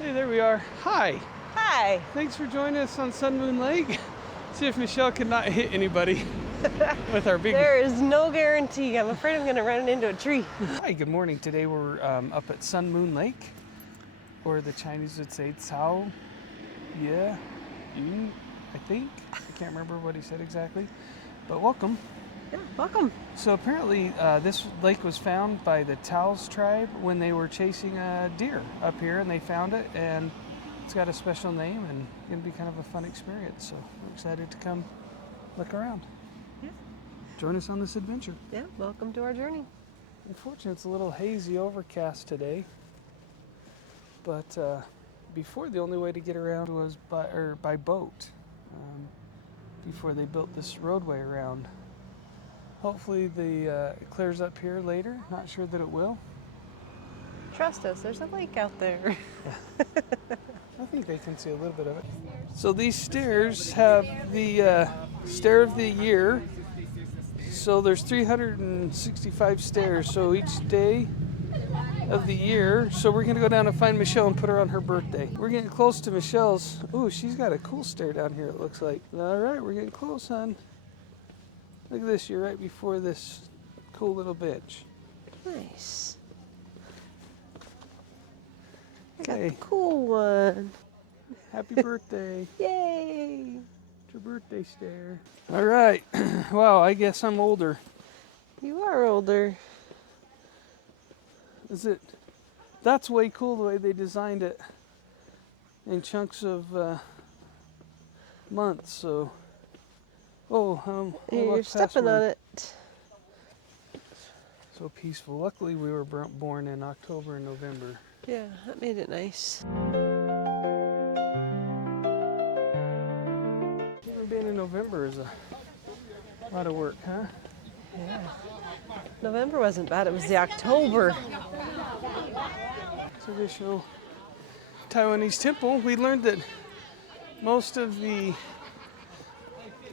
Hey, there we are. Hi. Hi. Thanks for joining us on Sun Moon Lake. See if Michelle could not hit anybody with our big... There is no guarantee. I'm afraid I'm going to run into a tree. Hi, good morning. Today we're up at Sun Moon Lake, or the Chinese would say Cao Ye Yun, I think. I can't remember what he said exactly, but welcome. Yeah, welcome. So apparently this lake was found by the Taos tribe when they were chasing a deer up here, and they found it, and it's got a special name and going to be kind of a fun experience. So we're excited to come look around. Yeah. Join us on this adventure. Yeah, welcome to our journey. Unfortunately, it's a little hazy, overcast today, but before the only way to get around was by boat, before they built this roadway around. Hopefully it clears up here later. Not sure that it will. Trust us, there's a lake out there. I think they can see a little bit of it. So these stairs have the stair of the year. So there's 365 stairs. So each day of the year. So we're going to go down and find Michelle and put her on her birthday. We're getting close to Michelle's. Ooh, she's got a cool stair down here, it looks like. All right, we're getting close, hon. Look at this, you're right before this cool little bench. Nice. Okay. Got the cool one. Happy birthday. Yay. It's your birthday stair. All right. Wow, I guess I'm older. You are older. Is it? That's way cool the way they designed it in chunks of months. So, You're stepping on it. So peaceful. Luckily, we were born in October and November. Yeah, that made it nice. Even being in November is a lot of work, huh? Yeah. November wasn't bad, it was the October. Traditional Taiwanese temple. We learned that most of the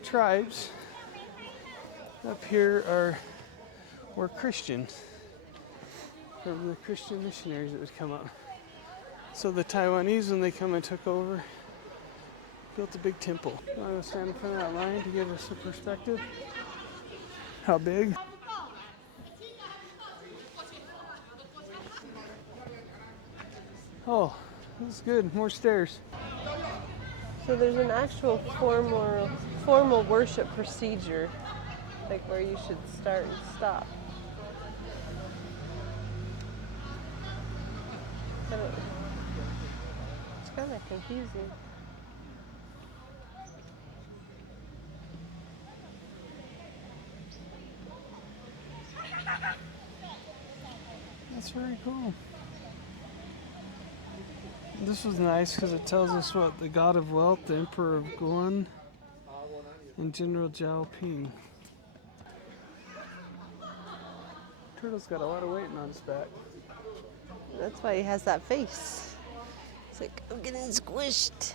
tribes up here were Christian. From the Christian missionaries that would come up. So the Taiwanese, when they come and took over, built a big temple. You want to stand in front of that line to give us a perspective? How big? Oh, that's good. More stairs. So there's an actual formal worship procedure, like where you should start and stop. It's kind of confusing. That's very cool. This was nice because it tells us what the god of wealth, the emperor of Guan, and General Zhao Ping. Turtle's got a lot of weight on his back. That's why he has that face. It's like, I'm getting squished.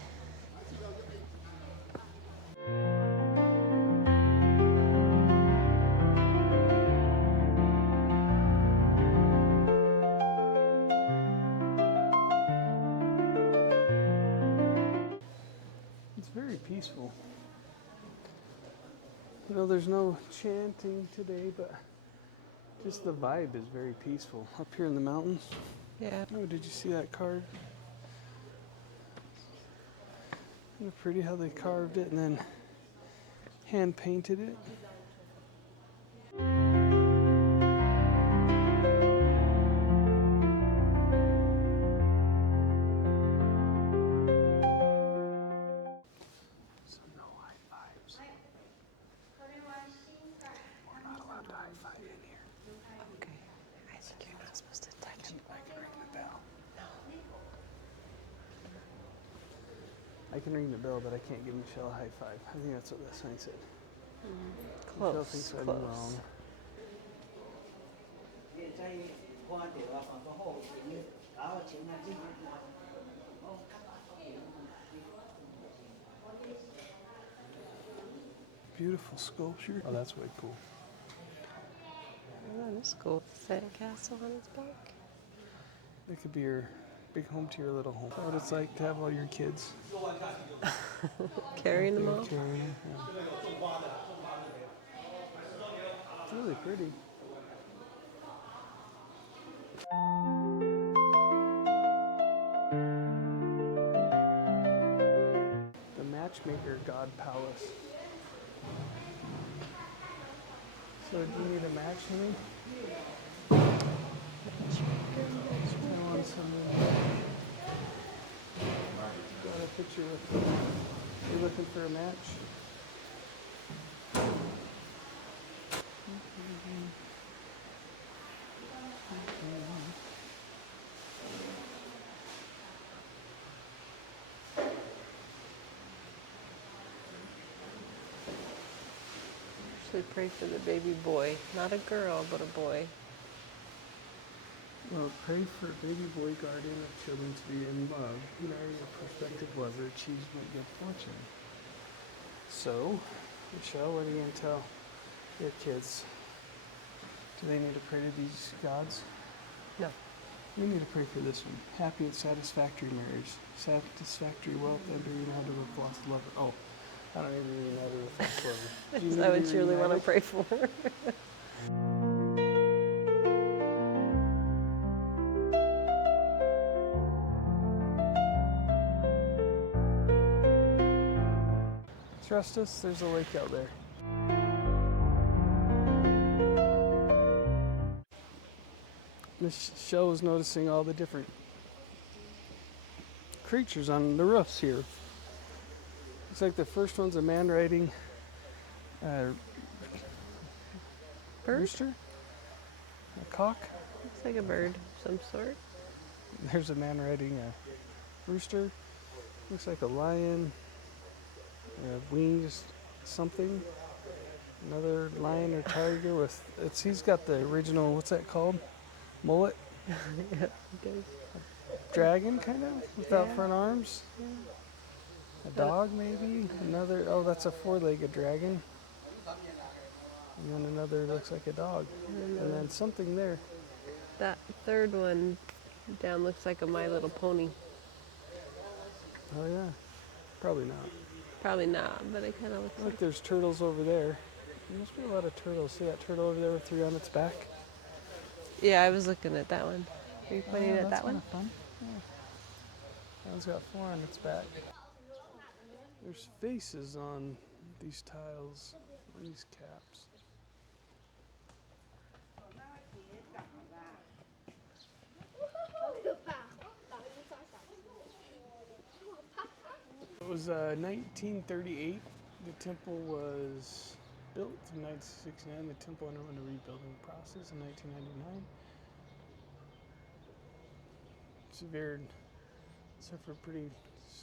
It's very peaceful. You know, there's no chanting today, but just the vibe is very peaceful up here in the mountains. Yeah. Oh, did you see that card? Isn't it pretty how they carved it and then hand painted it? So no high fives. We're not allowed to high five in here. Okay. I think you're not supposed to touch it. I can ring the bell. No. I can ring the bell, but I can't give Michelle a high five. I think that's what that sign said. Michelle Close, thinks I'm close. wrong. Beautiful sculpture. Oh, that's way cool. Oh, that is cool. Sand castle on its back. That could be her big home to your little home. What it's like to have all your kids. Carrying them all. Carrying them, yeah. It's really pretty. The Matchmaker God Palace. So do you need a match, honey? I want someone. Got a picture with them. You looking for a match? Actually pray for the baby boy. Not a girl, but a boy. Well, pray for baby boy guardian of children to be in love. Marry a prospective lover, achievement, good fortune. So, Michelle, what are you going to tell your kids? Do they need to pray to these gods? No. We need to pray for this one. Happy and satisfactory marriage. Satisfactory wealth and be reunited with lost lover. Oh, I don't even reunited with lost lover. Is that what you really want to pray for? Trust us, there's a lake out there. Michelle was noticing all the different creatures on the roofs here. Looks like the first one's a man riding a rooster, a cock. Looks like a bird of some sort. There's a man riding a rooster. Looks like a lion. Wings, something. Another lion or tiger with he's got the original, what's that called? Mullet? Yeah, okay. Dragon, kind of, without Yeah. front arms. Yeah. A dog, maybe. Another, that's a four-legged dragon. And then another looks like a dog. And then something there. That third one down looks like a My Little Pony. Oh yeah, probably not. Probably not, but it kind of looks Look, like. there's turtles over there. There must be a lot of turtles. See that turtle over there with three on its back? Yeah, I was looking at that one. Are you pointing at that one? That's kind of fun. Yeah. That one's got four on its back. There's faces on these tiles, on these caps. It was 1938. The temple was built in 1969. The temple underwent a rebuilding process in 1999. Suffered pretty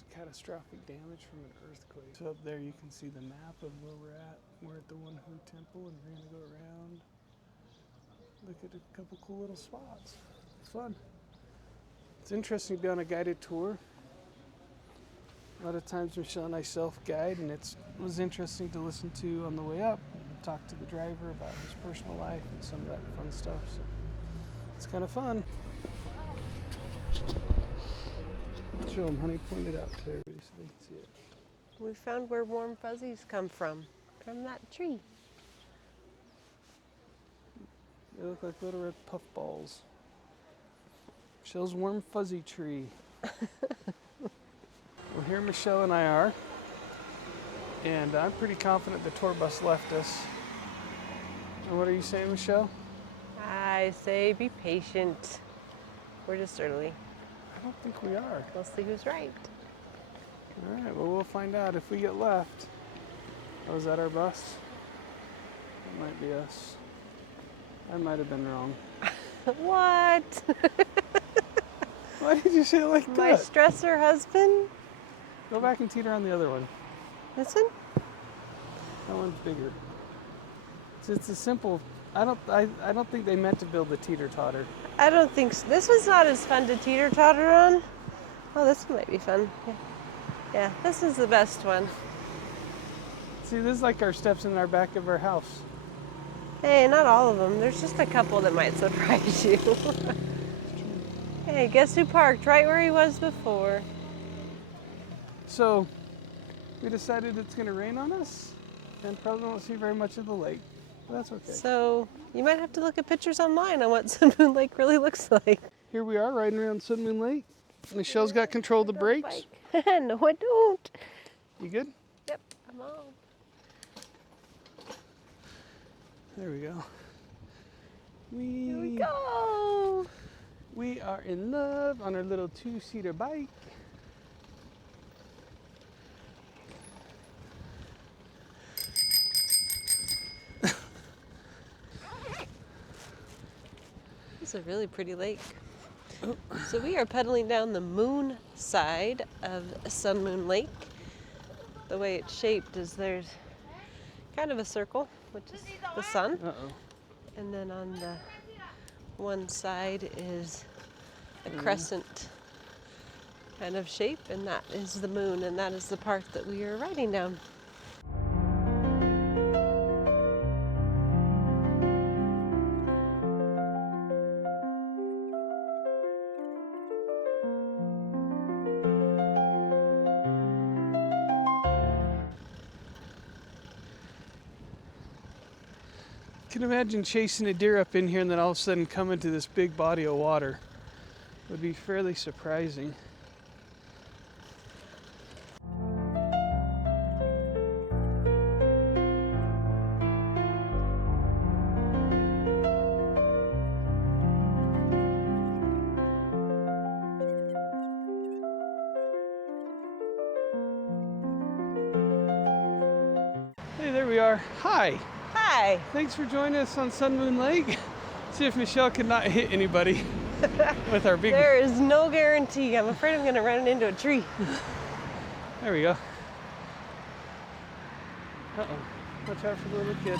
catastrophic damage from an earthquake. So up there you can see the map of where we're at. We're at the One Hu Temple and we're gonna go around, look at a couple cool little spots. It's fun. It's interesting to be on a guided tour. A lot of times Michelle and I self-guide, and it was interesting to listen to on the way up and talk to the driver about his personal life and some of that fun stuff. So it's kind of fun. Show them, honey. Point it out to everybody so they can see it. We found where warm fuzzies come from that tree. They look like little red puff balls. Michelle's warm fuzzy tree. Well, here Michelle and I are, and I'm pretty confident the tour bus left us. And what are you saying, Michelle? I say be patient. We're just early. I don't think we are. We'll see who's right. All right, well, we'll find out if we get left. Oh, is that our bus? That might be us. I might have been wrong. What? Why did you say it like My that? stressor husband? Go back and teeter on the other one. This one? That one's bigger. It's a simple. I don't think they meant to build the teeter-totter. I don't think so. This one's not as fun to teeter-totter on. Oh, this one might be fun. Yeah, this is the best one. See, this is like our steps in our back of our house. Hey, not all of them. There's just a couple that might surprise you. Hey, guess who parked right where he was before? So we decided it's going to rain on us and probably won't see very much of the lake. But that's okay. So you might have to look at pictures online on what Sun Moon Lake really looks like. Here we are riding around Sun Moon Lake. Michelle's got control of the brakes. No, I don't. You good? Yep, I'm on. There we go. Here we go. We are in love on our little two-seater bike. It's a really pretty lake. Oh. So we are pedaling down the moon side of Sun Moon Lake. The way it's shaped is there's kind of a circle, which is the sun. Uh-oh. And then on the one side is a crescent kind of shape, and that is the moon, and that is the part that we are riding down. I can imagine chasing a deer up in here and then all of a sudden coming to this big body of water. It would be fairly surprising. Hey, there we are. Hi. Hi. Thanks for joining us on Sun Moon Lake. See if Michelle could not hit anybody with our big... There is no guarantee. I'm afraid I'm going to run into a tree. There we go. Uh-oh. Watch out for the little kid.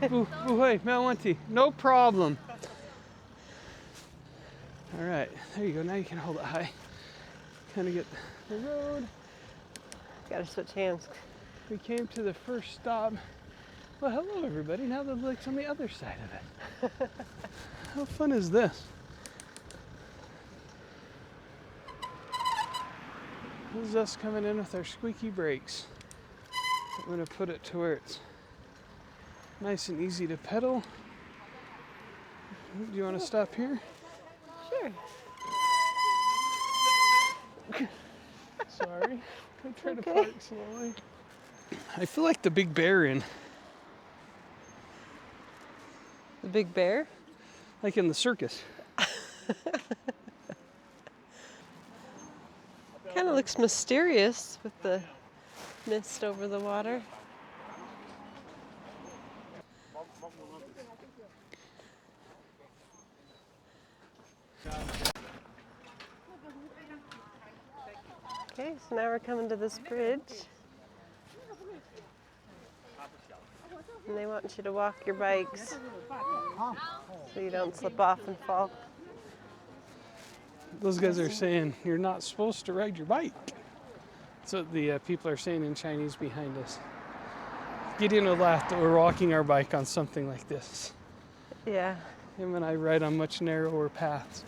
Hey, Melawanti. No problem. All right. There you go. Now you can hold it high. Kind of get the road. Got to switch hands. We came to the first stop. Well, hello everybody. Now the lake's on the other side of it. How fun is this? This is us coming in with our squeaky brakes. I'm going to put it to where it's nice and easy to pedal. Do you want to stop here? Sure. Sorry. I try to park slowly. I feel like the big bear in. The big bear? Like in the circus. Kind of looks mysterious with the mist over the water. Okay, so now we're coming to this bridge. And they want you to walk your bikes so you don't slip off and fall. Those guys are saying you're not supposed to ride your bike. That's what the people are saying in Chinese behind us. Gideon will laugh that we're walking our bike on something like this. Yeah. Him and I ride on much narrower paths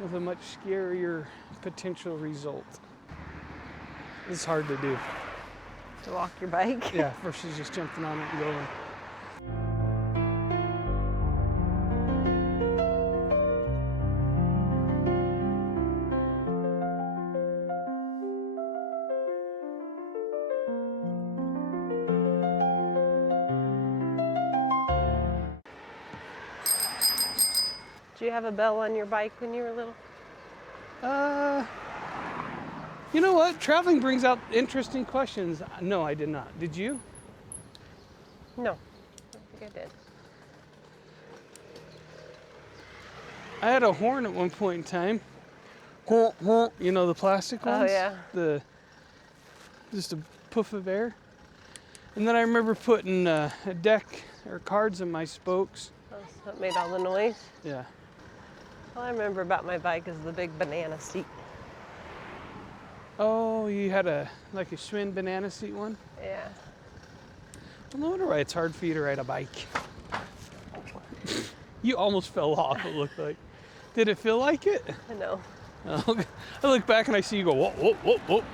with a much scarier potential result. It's hard to do. To walk your bike? Yeah, versus just jumping on it and going. Did you have a bell on your bike when you were little? You know what? Traveling brings out interesting questions. No, I did not. Did you? No, I don't think I did. I had a horn at one point in time. You know, the plastic ones? Oh, yeah. Just a puff of air. And then I remember putting a deck or cards in my spokes. Oh, so it made all the noise? Yeah. All I remember about my bike is the big banana seat. Oh, you had like a Schwinn banana seat one? Yeah. Well, no wonder why it's hard for you to ride a bike. You almost fell off, it looked like. Did it feel like it? I know. Oh, I look back and I see you go, whoa, whoa, whoa, whoa.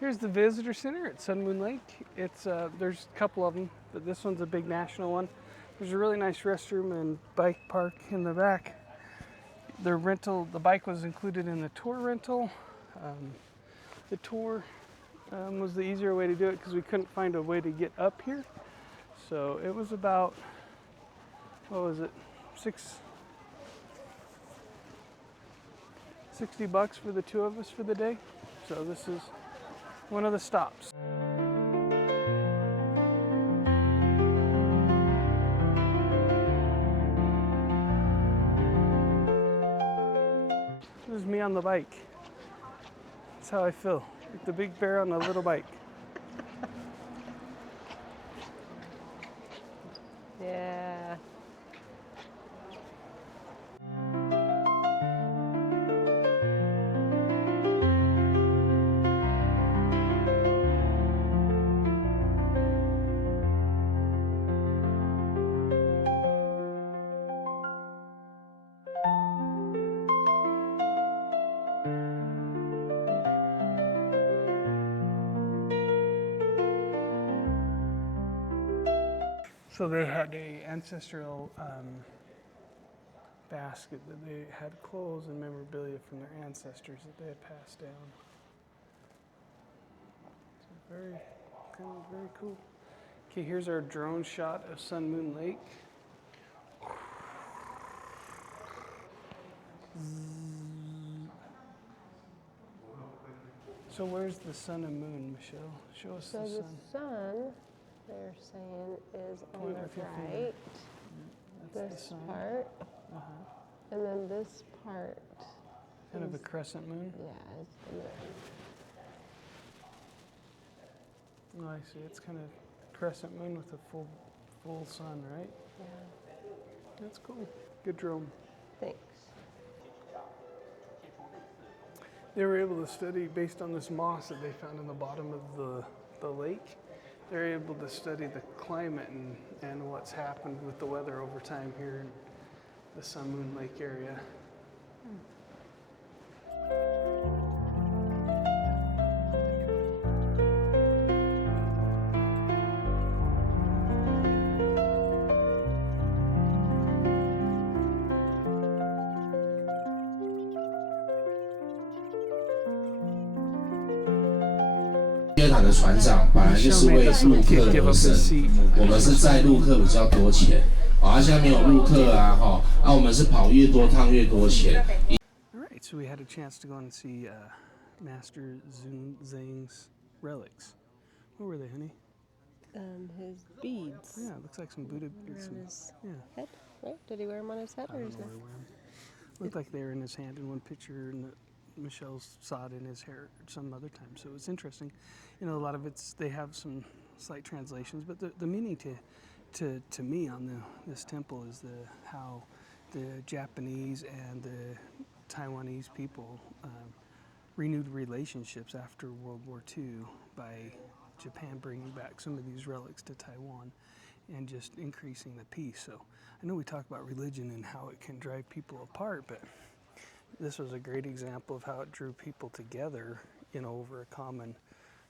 Here's the visitor center at Sun Moon Lake. It's there's a couple of them, but this one's a big national one. There's a really nice restroom and bike park in the back. The bike was included in the tour rental. The tour was the easier way to do it because we couldn't find a way to get up here. So it was about, what was it, $60 for the two of us for the day. So this is one of the stops. This is me on the bike. That's how I feel, like the big bear on a little bike. Yeah. So they had a ancestral basket that they had clothes and memorabilia from their ancestors that they had passed down. So very cool. Okay, here's our drone shot of Sun Moon Lake. So where's the sun and moon, Michelle? Show us So the the sun. sun, they're saying, is on Point the with your finger. right. That's This the sun. part, and then this part. Kind of a is- crescent moon. Yeah, is the moon. Oh, I see. It's kind of crescent moon with a full sun, right? Yeah. That's cool. Good drone. Thanks. They were able to study, based on this moss that they found in the bottom of the lake, they're able to study the climate and what's happened with the weather over time here in the Sun Moon Lake area.月塔的船长本来就是为陆客而生，我们是载陆客比较多钱，现在没有陆客啊，我们是跑越多趟越多钱。All right, so we had a chance to go and see Master Zhang's relics. What were they, honey? His beads Yeah, it looks like some Buddha. around his Yeah. head, right? Did he wear them on his head I or don't his know neck? where he went. Looked like they were in his hand in one picture, and Michelle saw it in his hair some other time. So it's interesting. You know, a lot of they have some slight translations, but the meaning to me on this temple is how the Japanese and the Taiwanese people renewed relationships after World War II by Japan bringing back some of these relics to Taiwan and just increasing the peace. So I know we talk about religion and how it can drive people apart, but this was a great example of how it drew people together, over a common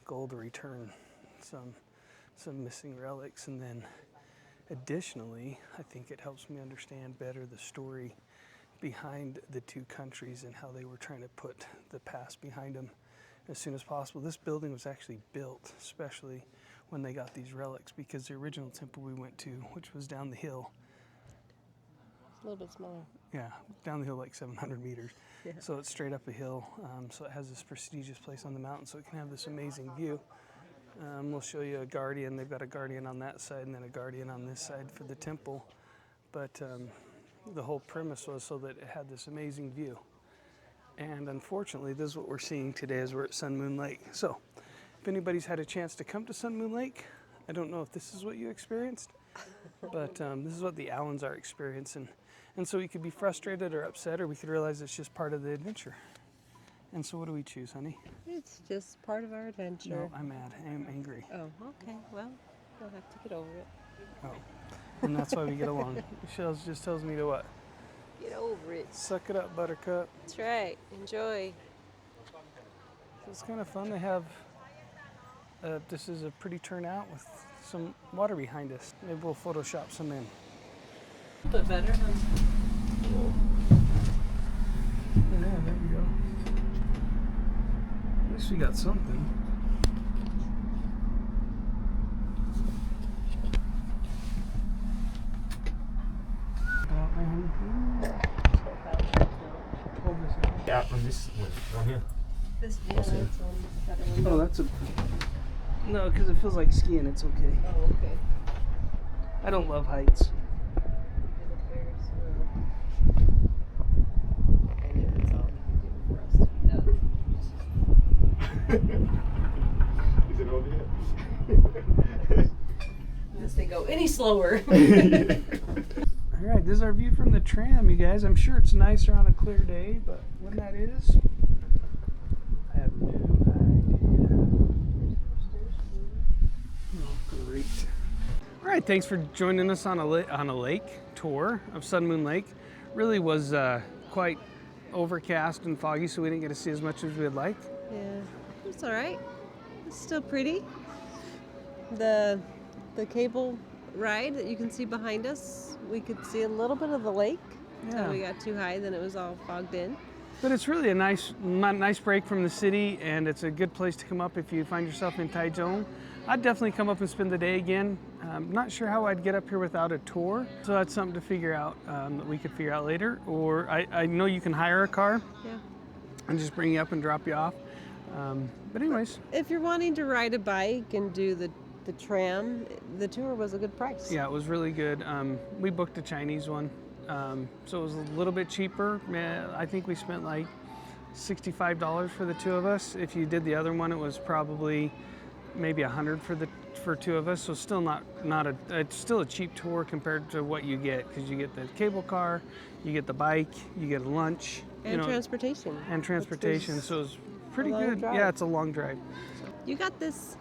goal to return some missing relics. And then additionally, I think it helps me understand better the story behind the two countries and how they were trying to put the past behind them as soon as possible. This building was actually built especially when they got these relics, because the original temple we went to, which was down the hill, It's a little bit smaller. yeah, down the hill like 700 meters. Yeah. So it's straight up a hill. So it has this prestigious place on the mountain, so it can have this amazing view. We'll show you a guardian. They've got a guardian on that side and then a guardian on this side for the temple. But the whole premise was so that it had this amazing view. And unfortunately, this is what we're seeing today as we're at Sun Moon Lake. So if anybody's had a chance to come to Sun Moon Lake, I don't know if this is what you experienced, but this is what the Allens are experiencing. And so we could be frustrated or upset, or we could realize it's just part of the adventure. And so what do we choose, honey? It's just part of our adventure. No, I'm mad. I'm angry. Oh, okay. Well, you'll have to get over it. Oh, and that's why we get along. Michelle just tells me to what? Get over it. Suck it up, Buttercup. That's right. Enjoy. So it's kind of fun. They have, this is a pretty turnout with some water behind us. Maybe we'll Photoshop some in. A bit better, huh? Yeah, there we go. At least we got something. Yeah, on this one here. This that's one. Oh, that's a... No, because it feels like skiing. It's okay. Oh, okay. I don't love heights. Is it over yet? Unless they go any slower. All right, this is our view from the tram, you guys. I'm sure it's nicer on a clear day, but when that is, I have no idea. Oh, great. All right, thanks for joining us on a lake tour of Sun Moon Lake. Really was quite overcast and foggy, so we didn't get to see as much as we'd like. Yeah, it's all right. It's still pretty. The cable ride that you can see behind us, we could see a little bit of the lake until we got too high, then it was all fogged in. But it's really a nice break from the city, and it's a good place to come up if you find yourself in Taichung. I'd definitely come up and spend the day again. Not sure how I'd get up here without a tour, so that's something to figure out that we could figure out later. Or I know you can hire a car and just bring you up and drop you off. But anyways. If you're wanting to ride a bike and do the tram, the tour was a good price. Yeah, it was really good. We booked a Chinese one, so it was a little bit cheaper. I think we spent like $65 for the two of us. If you did the other one, it was probably maybe $100 for two of us. So still it's still a cheap tour compared to what you get, because you get the cable car, you get the bike, you get a lunch, and transportation. And transportation. So it was pretty good. Drive. Yeah, it's a long drive. You got this